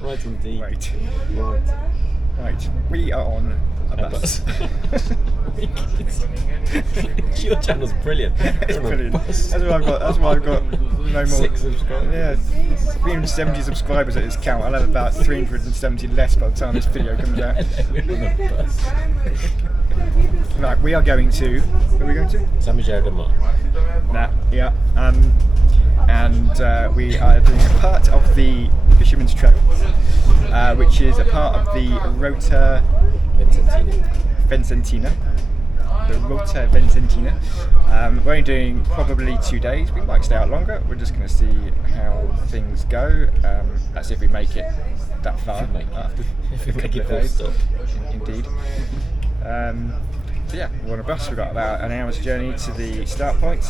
Right indeed. Right. We are on a bus. Your channel's brilliant. It's brilliant. That's why I've got no more. 6 subscribers. Yeah, 370 subscribers at this count. I'll have about 370 less by the time this video comes out. Right, we are going to. Where are we going to? Saint-Michel de Mar. Yeah. And we are doing a part of the Fisherman's Trail, which is a part of the Rota Vicentina. The Rota Vicentina. We're only doing probably 2 days. We might stay out longer. We're just going to see how things go. Let's see if we make it that far. If we make it full stop. Indeed. So yeah, we're on a bus. We've got about an hour's journey to the start point.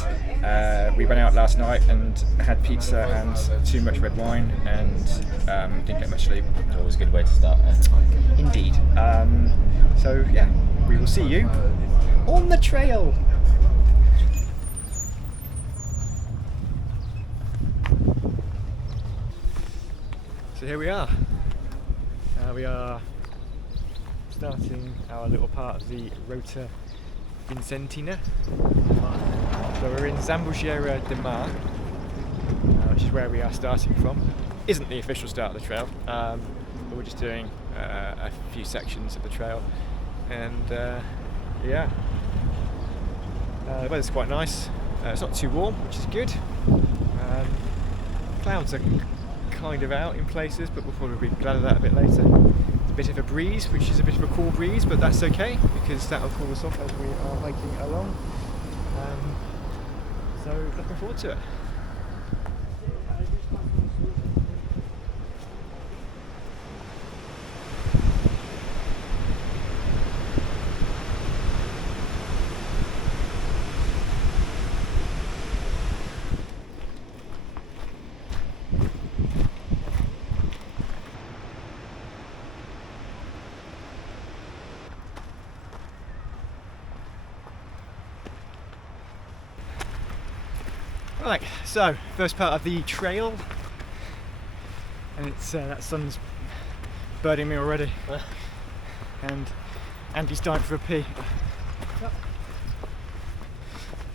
We went out last night and had pizza and too much red wine and didn't get much sleep. Always a good way to start. Indeed. So yeah, we will see you on the trail. So here we are. We are starting our little part of the Rota Vicentina. So we're in Zambugera de Mar, which is where we are starting from. Isn't the official start of the trail, but we're just doing a few sections of the trail. And yeah, the weather's quite nice. It's not too warm, which is good. Clouds are kind of out in places, but we'll probably be glad of that a bit later. There's a bit of a breeze, which is a bit of a cool breeze, but that's okay because that will cool us off as we are hiking along. So looking forward to it. Right, so first part of the trail, and it's that sun's birding me already, and Andy's dying for a pee.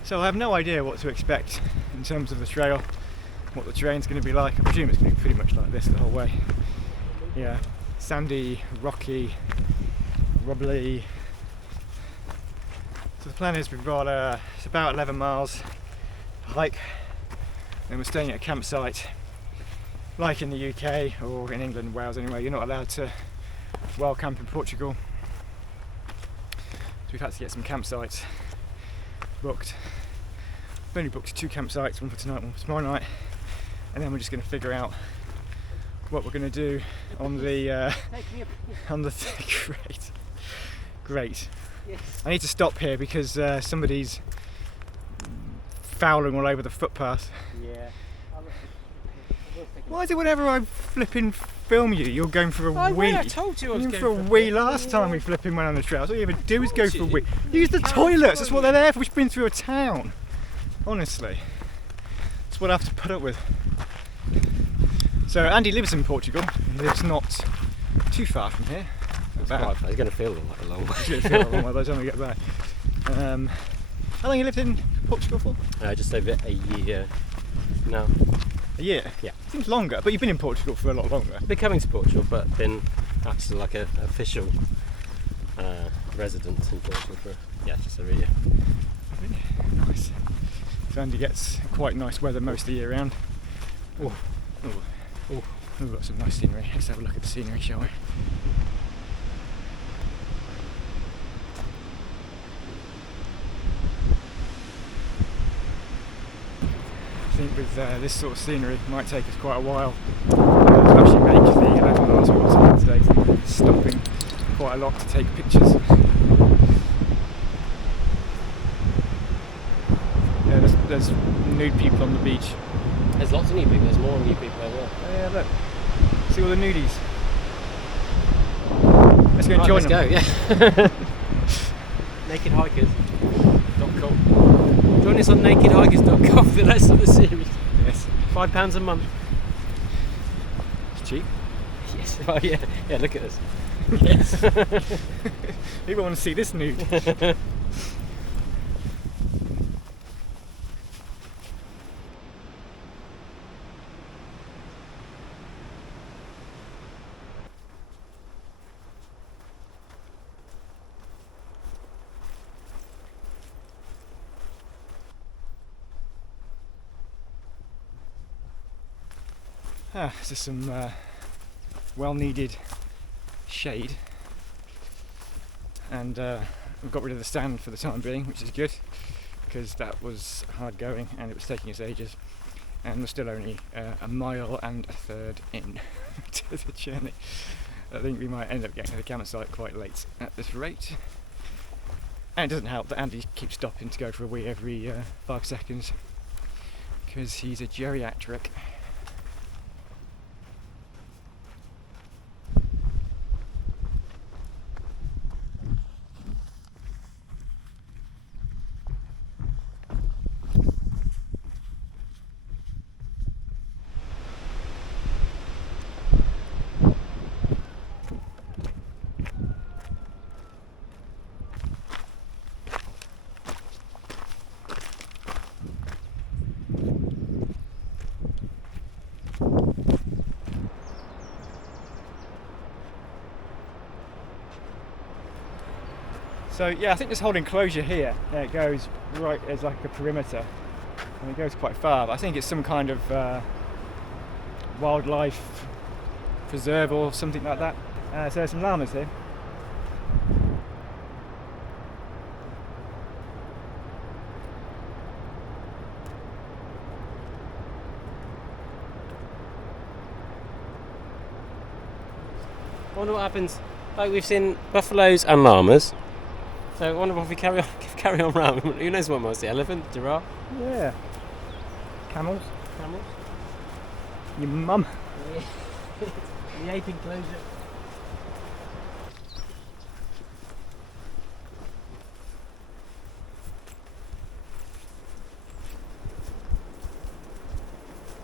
So I have no idea what to expect in terms of the trail, what the terrain's going to be like. I presume it's going to be pretty much like this the whole way. Yeah, sandy, rocky, rubbly. So the plan is we've got it's about 11 miles hike, and we're staying at a campsite like in the UK or in England and Wales anyway. You're not allowed to wild camp in Portugal, so we've had to get some campsites booked. We've only booked 2 campsites, one for tonight, one for tomorrow night, and then we're just going to figure out what we're going to do on the great. Yes. I need to stop here because somebody's fouling all over the footpath. Yeah. Why is it whenever I flipping film you, you're going for a wee? I told you I was going for a wee last time we flipping went on the trails. All you ever do is go for a wee. Use the toilets, that's what they're there for. We've been through a town. Honestly. That's what I have to put up with. So Andy lives in Portugal. He lives not too far from here. He's going to feel a long way. He's going to feel a long way by the time we get back. How long you lived in Portugal for? Just over a year now. A year? Yeah. Seems longer, but you've been in Portugal for a lot longer. I've been coming to Portugal, but been actually like an official resident in Portugal for just over a year. Really? Nice. So Andy gets quite nice weather most of the year round. Oh, we've got some nice scenery. Let's have a look at the scenery, shall we? I think with this sort of scenery it might take us quite a while to actually make the 11 miles we want to do today. We're stopping quite a lot to take pictures. Yeah, there's nude people on the beach. There's lots of nude people, there's more nude people as well. Oh yeah, look. See all the nudies. Let's go and join them. Let's go, yeah. Nakedhikers.com. Join us on nakedhikers.com for the rest of the series. Yes. £5 a month. It's cheap. Yes. Oh yeah. Yeah. Look at us. Yes. People want to see this nude. This is some well-needed shade, and we've got rid of the stand for the time being, which is good because that was hard going and it was taking us ages, and we're still only a mile and a third in to the journey. I think we might end up getting to the campsite quite late at this rate, and it doesn't help that Andy keeps stopping to go for a wee every 5 seconds because he's a geriatric. So yeah, I think this whole enclosure here, it goes right as like a perimeter, and it goes quite far. But I think it's some kind of wildlife preserve or something like that. So there's some llamas here. I wonder what happens. Like we've seen buffaloes and llamas. So I wonder if we carry on round. Who knows what most? The elephant, giraffe? Yeah. Camels. Camels? Your mum. Yeah. The ape enclosure.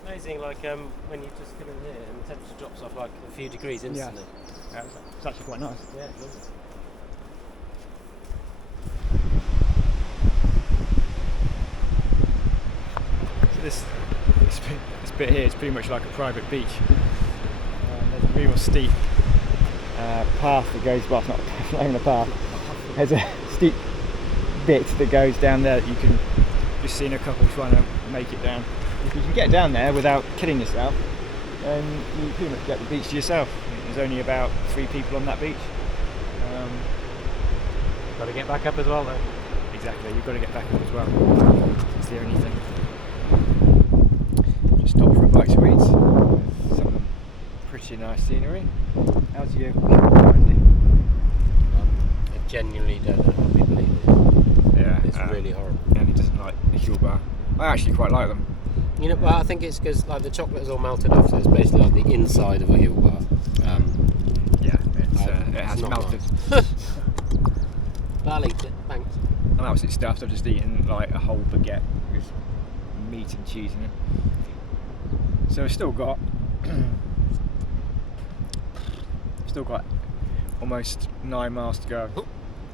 Amazing, like when you just come in here and the temperature drops off like a few degrees instantly. Yeah, it's actually quite nice. Yeah, it's lovely. This bit here is pretty much like a private beach. There's a real steep path that goes, well, it's not even a path. There's a steep bit that goes down there that you can just see in a couple trying to make it down. If you can get down there without killing yourself, then you pretty much get the beach to yourself. There's only about 3 people on that beach. Got to get back up as well though. Exactly, you've got to get back up as well. That's the only thing. Just stop for a bite to eat. Some pretty nice scenery. How's you? I genuinely don't know how people eat it. Yeah, it's really horrible. And he doesn't like the Huel bar. I actually quite like them. You know, well, I think it's because like the chocolate is all melted off, so it's basically like the inside of a Huel bar. Yeah, it has not melted. Nice. But I'll eat it, thanks. I'm absolutely stuffed. I've just eaten like a whole baguette with meat and cheese in it. So I've still got almost 9 miles to go.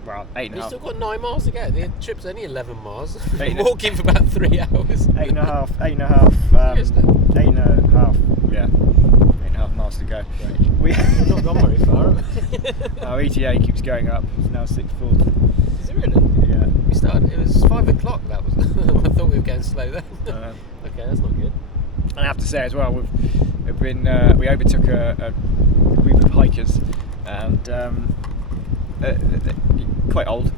Well, 8.5. You've still got 9 miles to go. The trip's only 11 miles. Eight- Walking for about 3 hours. 8.5. Seriously? 8.5. Yeah. 8.5 miles to go. Right. We've not gone very far, have we? Our ETA keeps going up. It's now 6:40. Is it really? Yeah. We started, it was 5 o'clock, that was. I thought we were going slow then. Okay, that's not good. And I have to say as well, we overtook a group of hikers, and quite old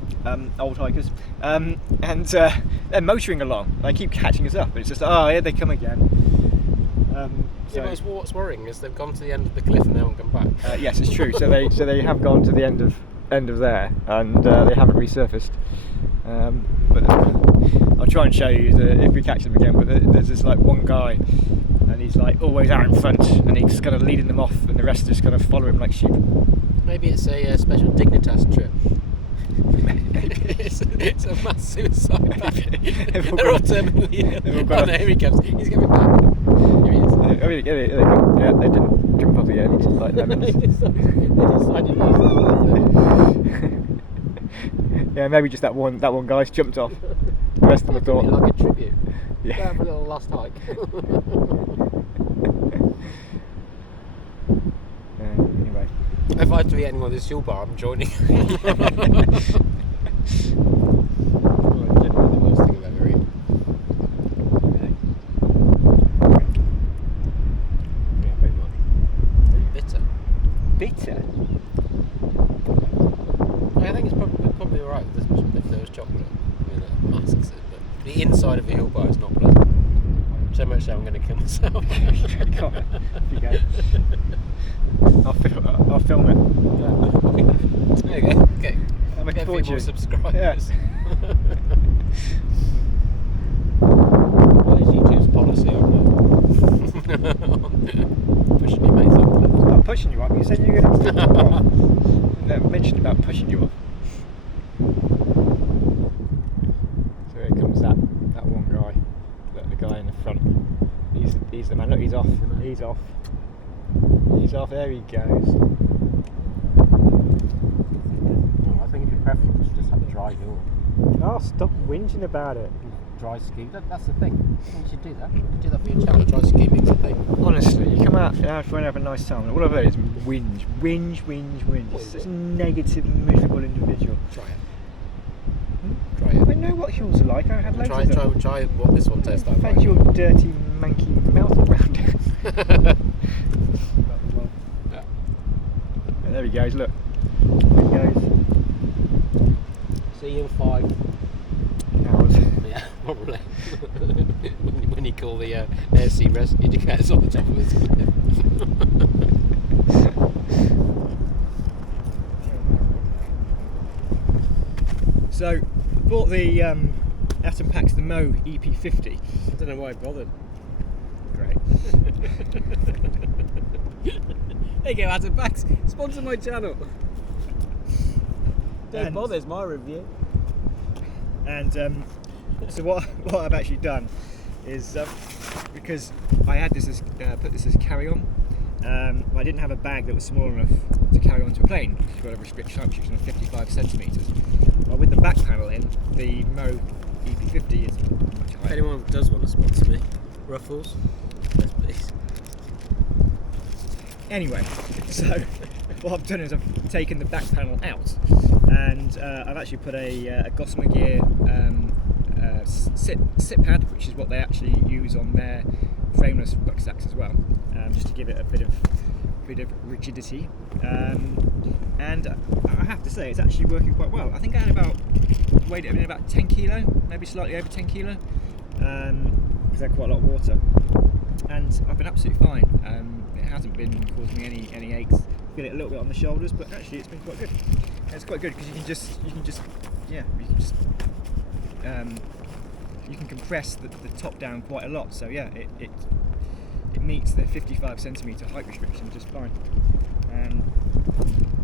hikers, and they're motoring along. They keep catching us up, and it's just, oh, here they come again. Yeah, but what's worrying is they've gone to the end of the cliff and they haven't come back. Yes, it's true. So they have gone to the end of there, and they haven't resurfaced. But I'll try and show you if we catch them again. But there's this like one guy, and he's like always out in front, and he's kind of leading them off, and the rest just kind of follow him like sheep. Maybe it's a special Dignitas trip. it's a mass suicide pact. They're all terminally ill. Oh no, here he comes. He's coming back. I mean, they didn't jump off the end like lemons. They decided to use that. Yeah, maybe just that one guy's jumped off. The rest of them thought. Like a tribute. Yeah. Go for a little last hike. Anyway. If I had to eat anyone this Huel bar, I'm joining. Well, generally the worst thing I've ever eaten. Yeah, very much. Bitter. Bitter? I think it's probably alright if there was chocolate. I mean, masks it, but the inside of a Huel bar is not pleasant. So much so I'm going to kill myself. You go. I'll film it. There you go. Okay. I'll make Get a a few fortune. more subscribers. Yes. What is YouTube's policy on pushing your mates up? It's not pushing you up. You said you were going to. Never mentioned about pushing you up. So here comes that one guy. Look, the guy in the front. He's the man. Look, he's off. He's off. He's off. There he goes. I think it'd be preferable to just have a dry Huel. Oh, stop whinging about it. Dry ski. That's the thing. I think you should do that. You should do that for your channel. Dry ski mix a thing. Honestly, you come out for and have a nice time, and all I've heard is whinge. It's such a negative, miserable individual. Try it. Hmm? Try it. I know what Huels are like. I had loads of them. Try what this one tastes like. Fed your dirty, manky mouth around it. Yeah. And there he goes. Look. There he goes. See you in 5 hours. Yeah, probably. when you call the air sea rescue to get us on the top of his cliff. So, bought the ZPacks the Mo EP50. I don't know why I bothered. Great. There you go, ZPacks. Sponsor my channel. Don't And- bother, it's my review. And so what I've actually done is because I had this as put this as carry-on, I didn't have a bag that was small enough to carry onto a plane because you've got to restrict height restriction of 55 centimetres. But with the back panel in, the Mo EP50 is much If higher. anyone does want to sponsor me, Ruffles, yes please. Anyway, so what I've done is I've taken the back panel out, and I've actually put a Gossamer Gear sit pad, which is what they actually use on their frameless rucksacks as well, just to give it a bit of rigidity. And I have to say, it's actually working quite well. I think I had weighed it in about 10 kilo, maybe slightly over 10 kilo, because I had quite a lot of water, and I've been absolutely fine. It hasn't been causing me any aches. I feel it a little bit on the shoulders, but actually it's been quite good. It's quite good because you can compress the top down quite a lot. So yeah, it meets the 55 centimetre height restriction just fine.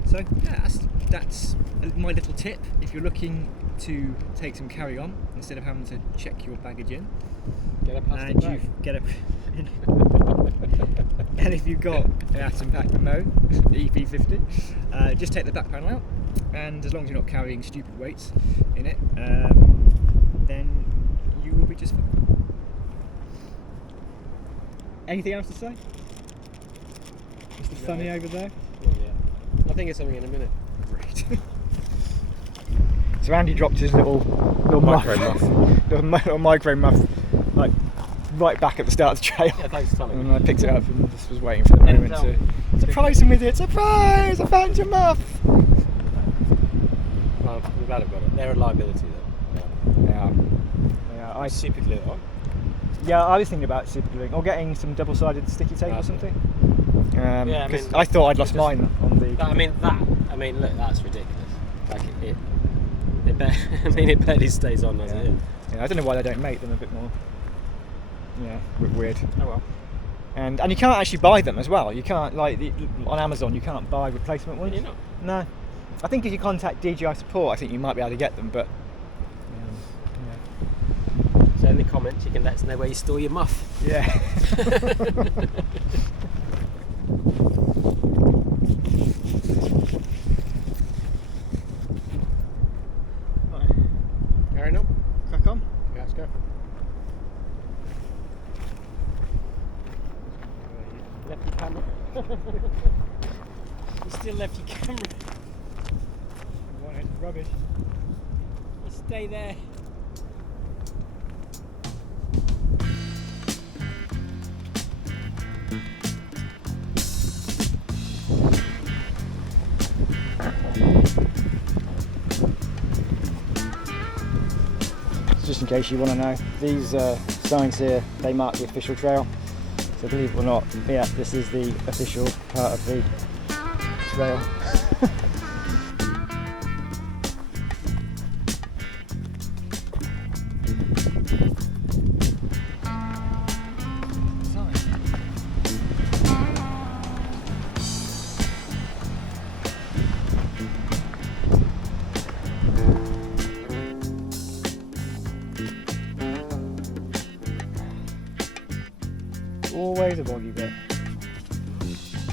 So yeah, that's my little tip if you're looking to take some carry on instead of having to check your baggage in. Get a plastic And bag. you get a and if you've got an ZPack the Mo EP50, just take the back panel out, and as long as you're not carrying stupid weights in it, then you will be just fine. Anything else to say? Mr. Funny over there? Oh, yeah. I'll think of something in a minute. Great. So Andy dropped his little Micro muff, muff. little micro muff, like right back at the start of the trail. Yeah, thanks for telling And me. I picked it up and just was waiting for the moment tell to me. surprise him with it. Surprise! I found your muff! Well, I'm glad I've got it. They're a liability though. Yeah. I super glue it on. Yeah, I was thinking about super gluing or getting some double-sided sticky tape or Okay. something. Yeah, I Because mean, I thought I'd lost just- mine on the. I mean, look, that's ridiculous. Like it barely stays on as it is. Yeah, I don't know why they don't make them a bit more. Yeah, a bit weird. Oh well. And you can't actually buy them as well. You can't on Amazon. You can't buy replacement ones. You're not. No, I think if you contact DJI support, I think you might be able to get them. But So in the comments you can let us know where you store your muff. Yeah. Right. Carrying on. Crack on. Yeah, let's go. Left your camera. You still left your camera. It's rubbish. You stay there. Just in case you want to know, these signs here, they mark the official trail. So believe it or not, yeah, this is the official part of the trail. Always a boggy bit.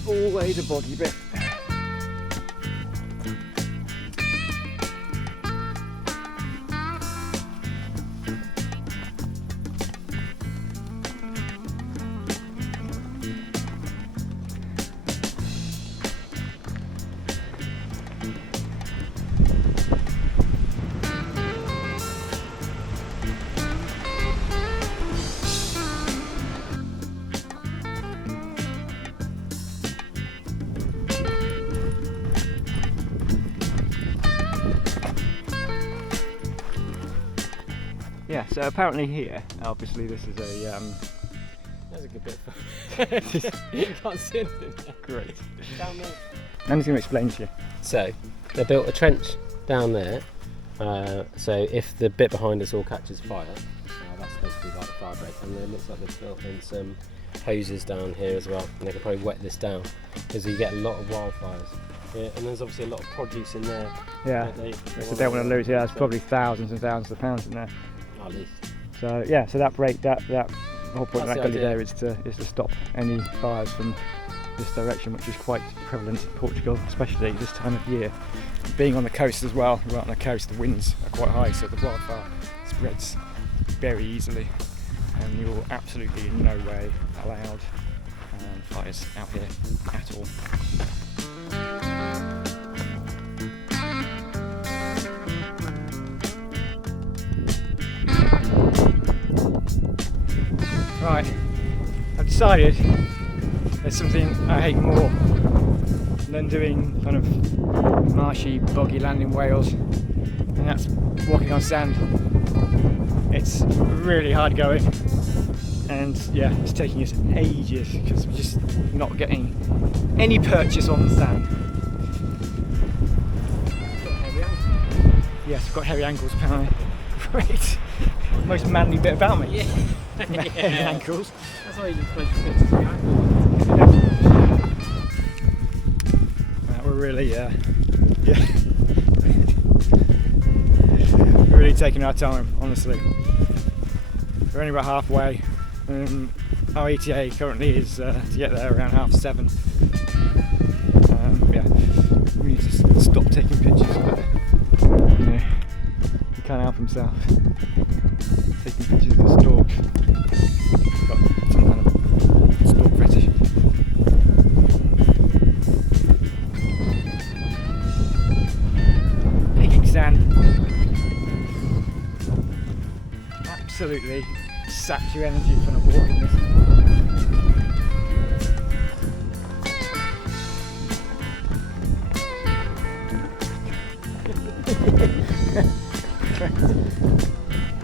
Always a boggy bit. Yeah, so apparently here, obviously this is a That's a good bit. You can't see anything there. great. Down there. I'm just going to explain to you. So they built a trench down there. So if the bit behind us all catches fire, that's supposed to be like the fire break. And it looks like they've built in some hoses down here as well. And they could probably wet this down because you get a lot of wildfires. Yeah, and there's obviously a lot of produce in there. Yeah, They so don't want to lose. Yeah, there's probably thousands and thousands of pounds in there. At least. So yeah, so that break, that whole point of That's that the gully idea. there is to stop any fires from this direction, which is quite prevalent in Portugal, especially this time of year. Being on the coast as well, right on the coast, the winds are quite high, so the wildfire spreads very easily, and you're absolutely in no way allowed fires out here at all. Right, I've decided there's something I hate more than doing kind of marshy, boggy land in Wales, and that's walking on sand. It's really hard going, and yeah, it's taking us ages because we're just not getting any purchase on the sand. Yes, I've got heavy ankles apparently. Great. Most manly bit about me. Yeah. Heavy ankles. That's why you're supposed to fit to the ankle. We're really, we're really taking our time, honestly. We're only about halfway. Our ETA currently is to get there around 7:30. Yeah, we need to stop taking pictures, but you know, he can't help himself. Taking pictures of the stork. He's got some kind of stork fetish. Picking sand. Absolutely saps your energy from a walk in this.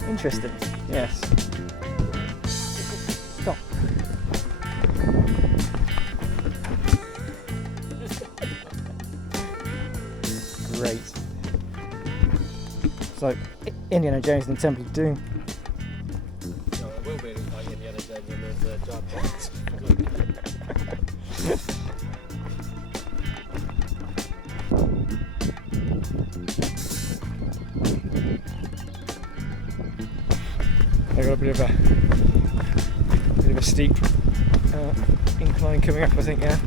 Interesting, yes. Stop. Great. So, Indiana Jones and the Temple of Doom. No, it will be like Indiana Jones and there's a giant box. They've got a bit of a steep incline coming up, I think. Yeah.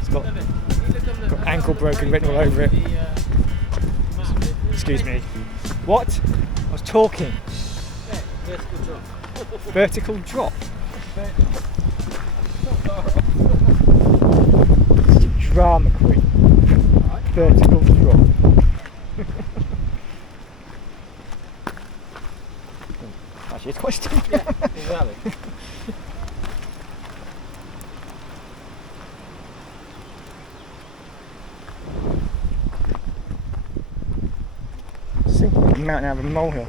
It's got ankle broken written all over it. Excuse me. What? I was talking. Vertical drop. Vertical drop. Drama queen. Vertical drop. Actually, it's quite steep. Yeah, exactly. Simply mountain out of a molehill.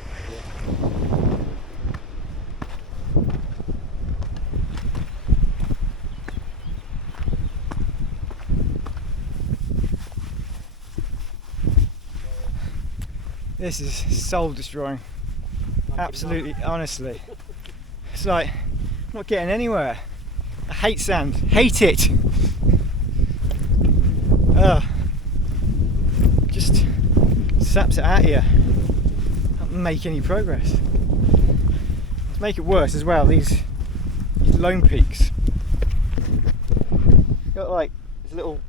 This is soul destroying. Absolutely, honestly. It's like, I'm not getting anywhere. I hate sand. Hate it! Just saps it out of you. Can't make any progress. To make it worse as well, these lone peaks. Got like these little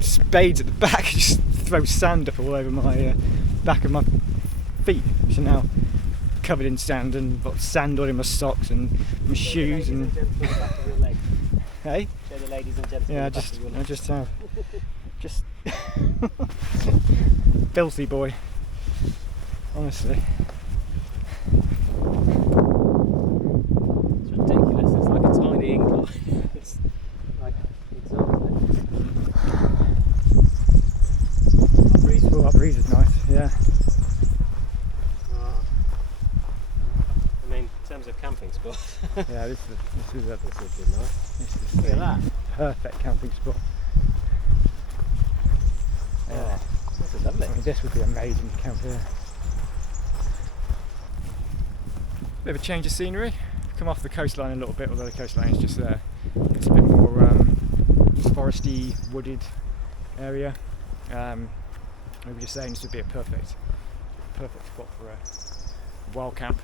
spades at the back, just throw sand up all over my back of my feet, which are now covered in sand, and got sand all in my socks and my shoes and. Hey? They're the ladies and gentlemen. Yeah, I just have. Just filthy boy. Honestly. It's ridiculous. It's like a tiny incline. It's like exhausting. Oh, that breeze is nice. Yeah. I mean, in terms of camping spot. Yeah, this is This would be nice. this Look at that. perfect camping spot. Yeah. This is lovely. I mean, this would be amazing to camp here. Bit of a change of scenery. Come off the coastline a little bit, although the coastline is just there. It's a bit more foresty, wooded area. We were just saying this would be a perfect spot for a wild camp,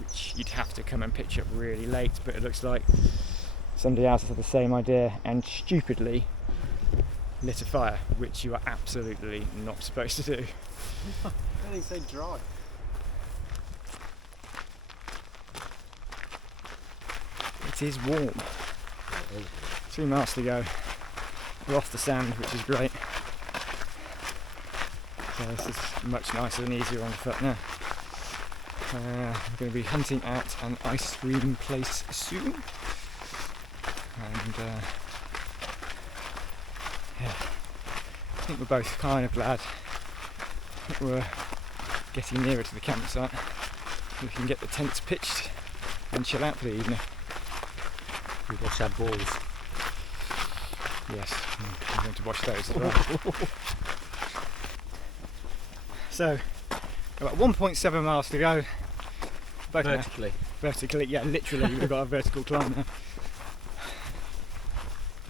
which you'd have to come and pitch up really late, but it looks like somebody else had the same idea and stupidly lit a fire, which you are absolutely not supposed to do. Everything's so dry. It is warm. 2 miles to go. We're off the sand, which is great. So this is much nicer and easier on foot now. I'm going to be hunting out an ice cream place soon. And yeah, I think we're both kind of glad that we're getting nearer to the campsite. We can get the tents pitched and chill out for the evening. We wash our balls. Yes, I'm going to watch those as well. So, about 1.7 miles to go. Both Vertically. Vertically, yeah, literally, we've got a vertical climb now.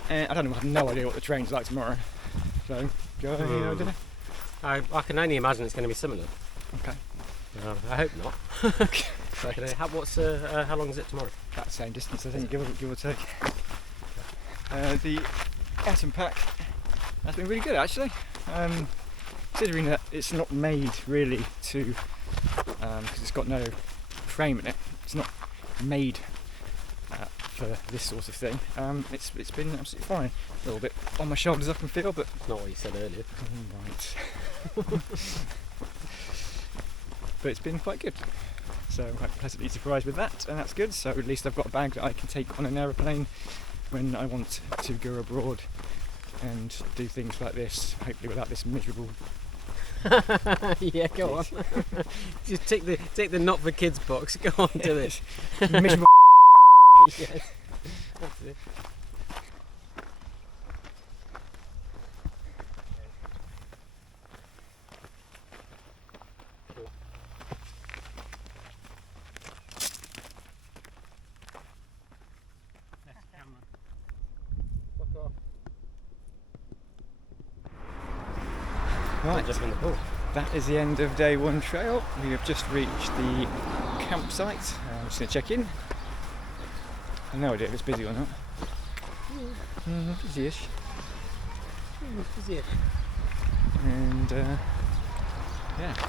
I don't know, I have no idea what the train's like tomorrow. So, go ahead, I don't know. I can only imagine it's going to be similar. Okay. I hope not. So, how long is it tomorrow? About the same distance, I think, give or take. The atom pack has been really good, actually. Considering that it's not made really to, because it's got no frame in it, it's not made for this sort of thing. It's been absolutely fine. A little bit on my shoulders, I can feel, but Not what you said earlier. right. But it's been quite good. So I'm quite pleasantly surprised with that, and that's good. So at least I've got a bag that I can take on an aeroplane when I want to go abroad and do things like this, hopefully without this miserable. Yeah, go on. Just take the not for kids box. Go on, do it. miserable. Yes. That's it. Right. Jump in the pool. That is the end of day 1 trail. We have just reached the campsite. I'm just going to check in. I have no idea if it's busy or not. Busy-ish. Busy. And yeah, see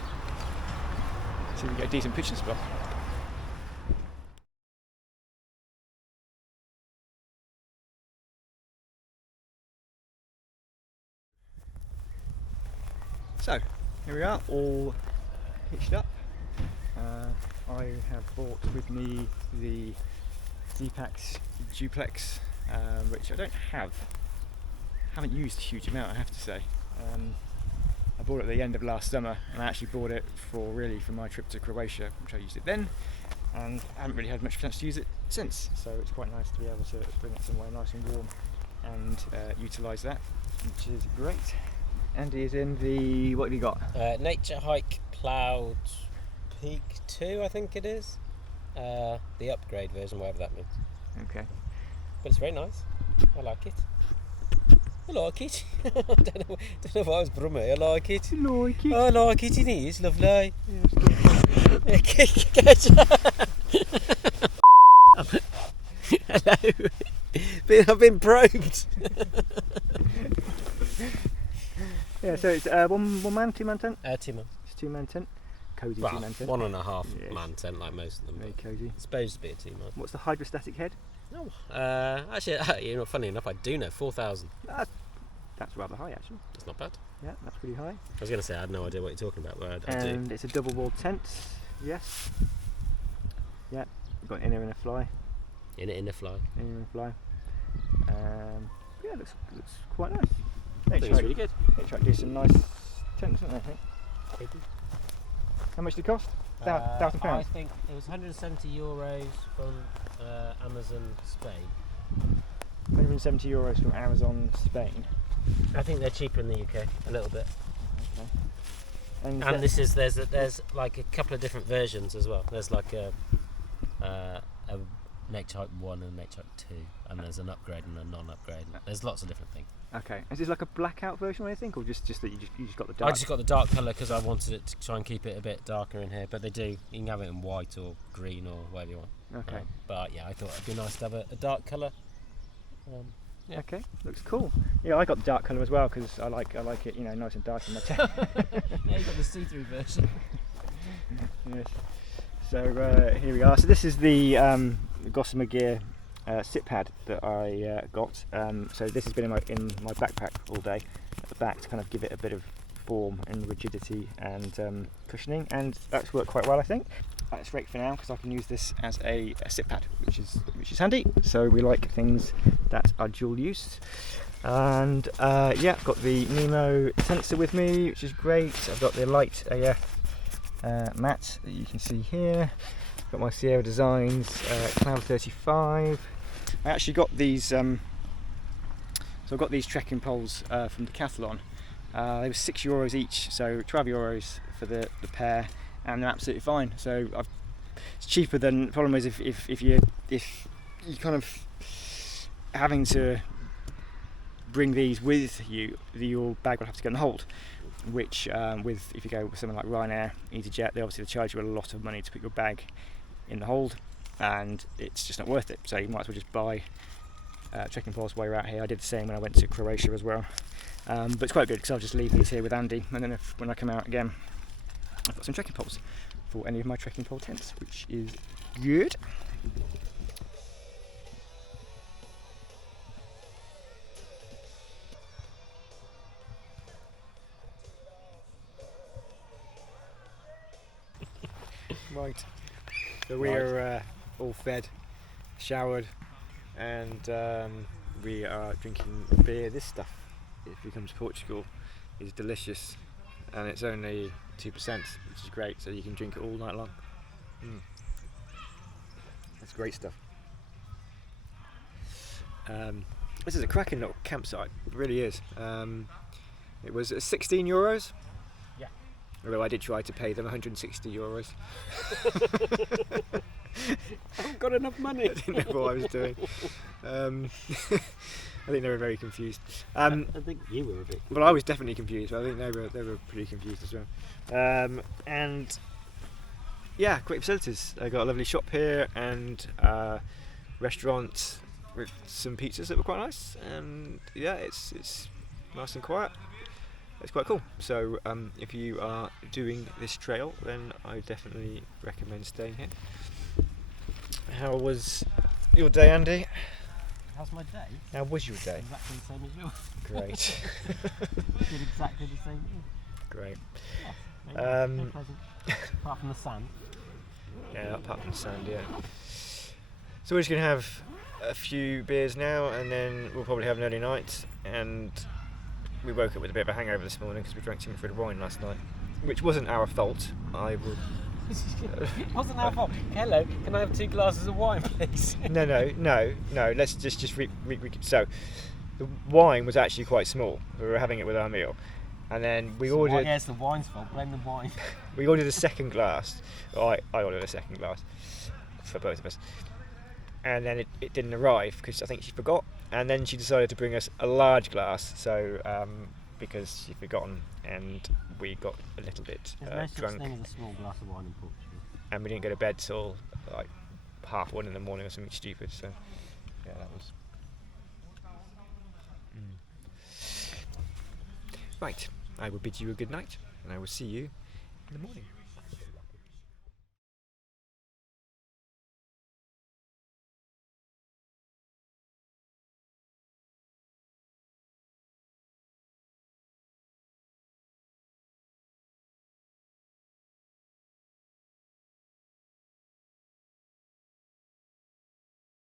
if we can get a decent pitching spot. So here we are, all hitched up. I have brought with me the ZPacks Duplex, which I haven't used a huge amount, I have to say. I bought it at the end of last summer, and I actually bought it for my trip to Croatia, which I used it then, and I haven't really had much chance to use it since. So it's quite nice to be able to bring it somewhere nice and warm and utilise that, which is great. Andy is in the, what have you got? Nature Hike Cloud Peak 2, I think it is. The upgrade version, whatever that means. Okay. But it's very nice. I like it. I like it. I don't know if I was Brummy. I like it. I like it. I like it. It is lovely. Hello. I've been probed. Yeah, so it's one man, 2 man tent? 2 man. It's 2 man tent. Cozy Well, 2 man tent. 1.5 man tent like most of them. Very But cozy. it's supposed to be a 2 man. What's the hydrostatic head? No. Actually, you know, funny enough, I do know 4,000. That's rather high, actually. That's not bad. Yeah, that's pretty high. I was going to say I had no idea what you're talking about, but I do. And it's a double walled tent. Yes. Yeah. We've got inner and a fly. Inner fly. Inner and a fly. Yeah, looks quite nice. I think it's really good. They try to do some nice tents, don't they? I think. How much did it cost? £1,000. I think it was €170 from Amazon Spain. €170 from Amazon Spain. I think they're cheaper in the UK a little bit. Okay. And there's like a couple of different versions as well. There's like a Nature Hike 1 and Nature Hike 2, and there's an upgrade and a non-upgrade. There's lots of different things. Okay. Is this like a blackout version or anything, or just that you just got the dark? I just got the dark colour because I wanted it to try and keep it a bit darker in here. But they do. You can have it in white or green or whatever you want. Okay. But yeah, I thought it'd be nice to have a dark colour. Yeah. Okay, looks cool. Yeah, I got the dark colour as well because I like it, you know, nice and dark in my tent. Yeah, you got the see-through version. Yes. So here we are. So this is the Gossamer Gear sit pad that I got. So this has been in my backpack all day at the back to kind of give it a bit of form and rigidity and cushioning, and that's worked quite well, I think. That's great for now because I can use this as a sit pad, which is handy. So we like things that are dual use. And yeah, I've got the Nemo sensor with me, which is great. I've got the Light AF mat that you can see here. Got my Sierra Designs Cloud 35. I actually got these. So I've got these trekking poles from Decathlon. They were €6 each, so €12 for the pair, and they're absolutely fine. So it's cheaper than. The problem is if you kind of having to bring these with you, your bag will have to go in the hold. Which if you go with something like Ryanair, EasyJet, they obviously charge you a lot of money to put your bag in the hold, and it's just not worth it. So you might as well just buy trekking poles while you're out here. I did the same when I went to Croatia as well. But it's quite good because I'll just leave these here with Andy, and then when I come out again, I've got some trekking poles for any of my trekking pole tents, which is good. Right, so we are all fed, showered, and we are drinking beer. This stuff, if you come to Portugal, is delicious, and it's only 2%, which is great, so you can drink it all night long. That's great stuff. This is a cracking little campsite, it really is. It was €16. Yeah. Although I did try to pay them €160. I haven't got enough money. I didn't know what I was doing. I think they were very confused. I think you were a bit. Well, I was definitely confused, but I think they were pretty confused as well. And yeah, great facilities. I got a lovely shop here and restaurant with some pizzas that were quite nice. And yeah, it's nice and quiet. It's quite cool. So if you are doing this trail, then I definitely recommend staying here. How was your day, Andy? How's my day? How was your day? Exactly the same as yours. Great. Did exactly the same thing. Great. Yeah, very pleasant. Apart from the sand. Yeah, apart from the sand, yeah. So we're just going to have a few beers now, and then we'll probably have an early night. And we woke up with a bit of a hangover this morning because we drank too much red wine last night, which wasn't our fault. I will. It wasn't our fault. Hello, can I have 2 glasses of wine, please? No. Let's just so the wine was actually quite small. We were having it with our meal, and then we ordered. Yeah, it's the wine's fault. Blame the wine. We ordered a second glass. I ordered a second glass for both of us, and then it didn't arrive because I think she forgot, and then she decided to bring us a large glass. So because she'd forgotten, and we got a little bit There's no drunk. such thing as a small glass of wine in Portugal. And we didn't go to bed till like 1:30 in the morning or something stupid. So yeah, that was. Right, I will bid you a good night, and I will see you in the morning.